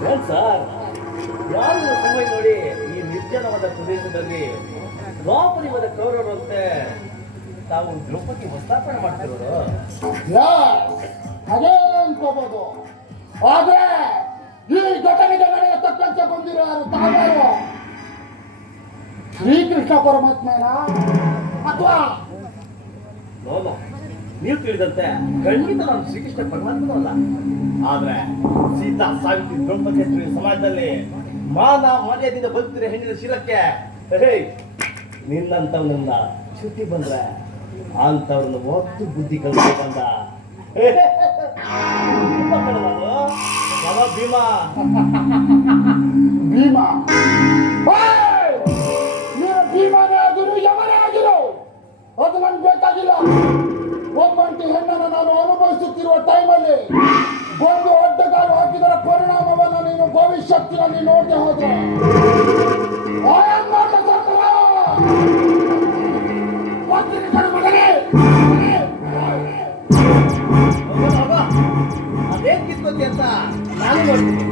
Sir. ಯಾರು ಸಮಯ ನೋಡಿ ಈ ನಿರ್ಜನವಾದ ಪ್ರದೇಶದಲ್ಲಿ ದ್ವಾಪರಿವಾದ ಕೌರವರಂತೆ ತಾವು ದ್ರೌಪದಿ ವಸ್ತಾಪನೆ ಮಾಡ್ತಿರೋರು. ಅದೇ ಅನ್ಕೋಬಹುದು ಆದ್ರೆ ಈ ಘಟನೆಗೆ ನಡೆಯತಕ್ಕಂತೆ ಬಂದಿರೋ ಯಾರು ತಾವ್ಯಾರು? ಶ್ರೀಕೃಷ್ಣ ಪರಮಾತ್ಮನ ಅಥವಾ ನೋನು ನೀವು ತಿಳಿದಂತೆ ಖಂಡಿತ ನಾನು ಶ್ರೀಕೃಷ್ಣ ಪರಮಾತ್ಮನೂ ಅಲ್ಲ ಆದ್ರೆ ಸೀತಾ ಸಾವಿತ್ರಿ ಈ ಸಮಾಜದಲ್ಲಿ ಮಾನ ಮರ್ಯಾದಿಂದ ಬದುಕ್ತಿರೋ ಹೆಣ್ಣಿನ ಶಿರಕ್ಕೆ ಹೇ ನಿಲ್ಲಂತ ಚ್ಯುತಿ ಬಂದ್ರೆ ಅಂತವ್ರನ್ನ ಒತ್ತು ಬುದ್ಧಿ ಕಲಿಸಿ ಬಂದ ಭೀಮಾ ಭೀಮ ಅನುಭವಿಸುತ್ತಿರುವ ಟೈಮಲ್ಲಿ ಒಂದು ಅಡ್ಡಗಾಲು ಹಾಕಿದರ ಪರಿಣಾಮವನ್ನು ನೀನು ಭವಿಷ್ಯತ್ತಿನಲ್ಲಿ ನೋಡದೆ ಹೋದ್ರೆ. ಅದೇನ್ ಕಿತ್ಕೊತಿ ಅಂತ ನಾನು ನೋಡ್ತೀನಿ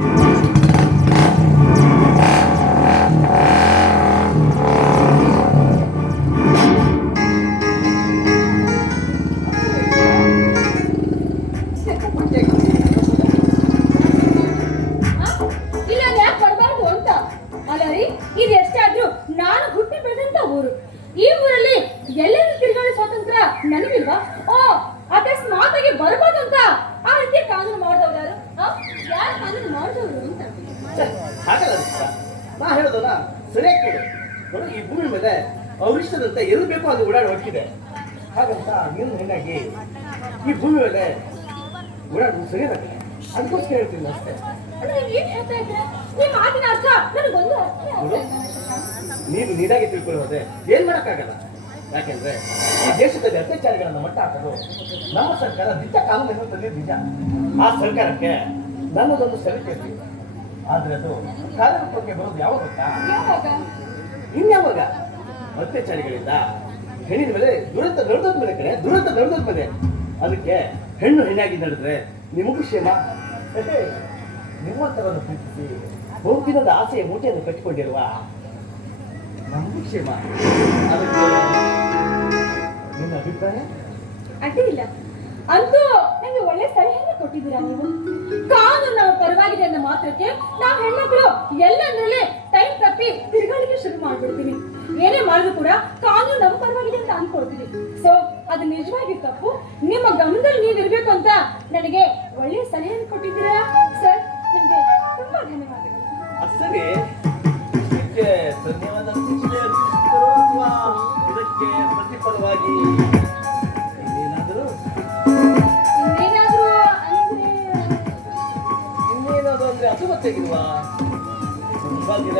ಊರು. ಈ ಊರಲ್ಲಿ ಎಲ್ಲೆಲ್ಲಿ ತಿರುಗಾಡೋ ಸ್ವಾತಂತ್ರ್ಯ ನನಗಿಲ್ವಾ? ಓ ಅಕಸ್ಮಾತ್ ಆಗಿ ಬರ್ಬೋದು ಅಂತ? ಆ ರೀತಿ ಕಾನೂನು ಮಾಡಿದವ್ರು ಯಾರು? ಯಾರು ಕಾನೂನು ಮಾಡಿದವ್ರು ಅಂತ? ಹಾಗಲ್ಲ. ನಾ ಹೇಳೋದಲ್ಲ ಸರಿಯಾಗಿ ಕೇಳು. ಈ ಭೂಮಿ ಮೇಲೆ ಅವರಿಷ್ಟದಂತೆ ಎಲ್ಲಿ ಬೇಕೋ ಅದು ಓಡಾಡಿ ಹೊಟ್ಟಿದೆ ಹಾಗಂತ ನೀನು ಹೆಣ್ಣಾಗಿ ಈ ಭೂಮಿ ಮೇಲೆ ಓಡಾಡೋದು ಸರಿಯಾಗಿದೆ ಅದಕ್ಕೋಸ್ಕರ ಹೇಳ್ತೀನಿ ಅಷ್ಟೇ. ನೀನು ನೀರಾಗಿ ತಿಳ್ಕೊಳ್ಳೋದೆ ಏನ್ ಮಾಡಕ್ಕಾಗಲ್ಲ? ಯಾಕೆಂದ್ರೆ ಈ ದೇಶದಲ್ಲಿ ಅತ್ಯಾಚಾರಿಗಳನ್ನ ಮಟ್ಟ ಹಾಕಲು ನಮ್ಮ ಸರ್ಕಾರ ದಿಟ್ಟ ಕಾನೂನು ತಂದಿದ್ದು ನಿಜ. ಆ ಸರ್ಕಾರಕ್ಕೆ ನನ್ನದೊಂದು ಸಲಿಕೆ ಆದ್ರೆ ಅದು ಕಾರ್ಯರೂಪಕ್ಕೆ ಬರೋದು ಯಾವಾಗ ಗೊತ್ತಾ? ಯಾವಾಗ? ಇನ್ಯಾವಾಗ? ಅತ್ಯಾಚಾರಿಗಳಿಂದ. ಹೆಣ್ಣಿನ ಮೇಲೆ ದುರಂತ ನಡೆದದ ಮೇಲೆ ಕಡೆ ದುರಂತ ನಡೆದದ ಮೇಲೆ ಅದಕ್ಕೆ ಹೆಣ್ಣು ಹೆಣ್ಣಾಗಿ ನಡೆದ್ರೆ ನಿಮಗೂ ಕ್ಷೇಮ ಅಷ್ಟೇ ನಿಮ್ಮಂತರನ್ನು ಪ್ರೀತಿಸಿ, ಬಹುದಿನದ ಆಸೆಯ ಮೂಟೆಯನ್ನು ಕಟ್ಟಿಕೊಂಡಿರುವ ನಮಗೂ ಕ್ಷೇಮ ಅದಕ್ಕೆ ನಿನ್ನ ಅಭಿಪ್ರಾಯ? ಅಡ್ಡಿ ಇಲ್ಲ. ಅಂತೂ ನಂಗೆ ಒಳ್ಳೆ ಸಲಹೆಯನ್ನು ಕೊಟ್ಟಿದ್ದೀರಾ ನೀವು? ಕಾನೂನು ನಾವು ಪರವಾಗಿದೆ ಅನ್ನೋ ಮಾತ್ರಕ್ಕೆ ನಾವು ಹೆಣ್ಮಕ್ಳು ಎಲ್ಲಂದ್ರಲ್ಲೇ ಟೈಮ್ ತಪ್ಪಿ ತಿರುಗಾಡಿಗೆ ಶುರು ಮಾಡ್ಬಿಡ್ತೀನಿ. ಏನೇ ಮಾಡಿದ್ರು ಕೂಡ ಕಾನೂನು ನಮ್ಮ ಪರವಾಗಿದೆ ಅಂತ ಅನ್ಕೊಳ್ತೀನಿ ಸೊ ಅದು ನಿಜವಾಗಿ ತಪ್ಪು. ನಿಮ್ಮ ಇರ್ಬೇಕು ಅಂತ ನನಗೆ ಒಳ್ಳೆಯ ಸಲಹೆಯನ್ನು ಕೊಟ್ಟಿದ್ದೀರಾ? ಸರ್ ನಿಮಗೆ ತುಂಬಾ ಧನ್ಯವಾದಗಳು. ಇದಕ್ಕೆ ಧನ್ಯವಾದ ಅಥವಾ ಇದಕ್ಕೆ ಪ್ರತಿಫಲವಾಗಿ ಇನ್ನೇನಾದ್ರೂ? ಇನ್ನೇನಾದ್ರು ಅಂದ್ರೆ ಅದು ಗೊತ್ತಾಗಿಲ್ವಾ ತುಂಬಾ ದಿನ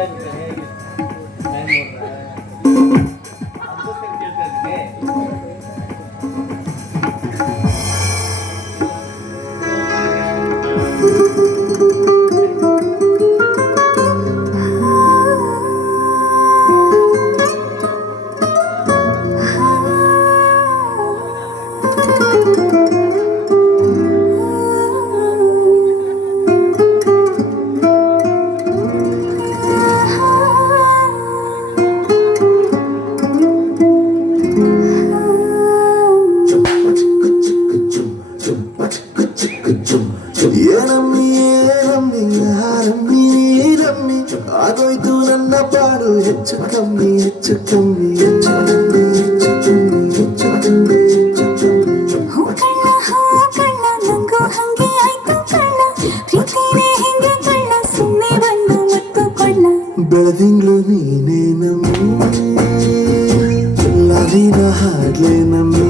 ಆಗೋಯ್ತು ನನ್ನ ಪಾಡು. ಹೆಚ್ಚು ಕಮ್ಮಿ ಹೆಚ್ಚು ಕಮ್ಮಿ ಹೆಚ್ಚು ಕಮ್ಮಿ ಹೆಚ್ಚು ಕಮ್ಮಿ ಹೆಚ್ಚು ಕಮ್ಮಿ ಬೆಳದಿಂಗ್ಳು ನೀನೇ ನಮ್ಮಿ. ಲಾಲಿನ ಹಾಡ್ಲೆ ನಮ್ಮಿ.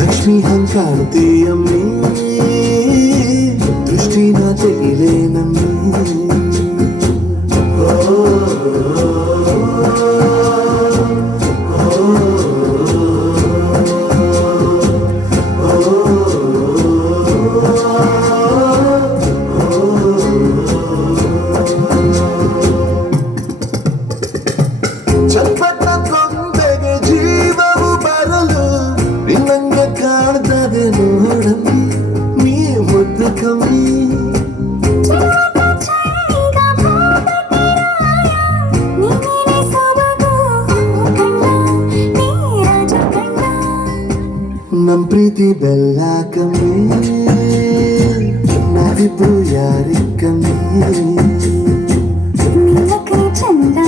ಲಕ್ಷ್ಮಿ ಹಂಗ್ ಕಾಣ್ತೀಯಮ್ಮಿ ನಮ್ ಪ್ರೀತಿ ಬೆಲ್ಲ ಕಮ್ಮಿ ನಾವಿಬ್ರು ಯಾರಿಗ್ ಕಮ್ಮಿ ಚಂದ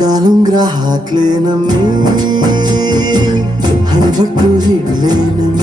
കാലം ഗ്രാഹാക്ലേനമ്മേ ഹൺഭക്തൂരിളേനമ്മേ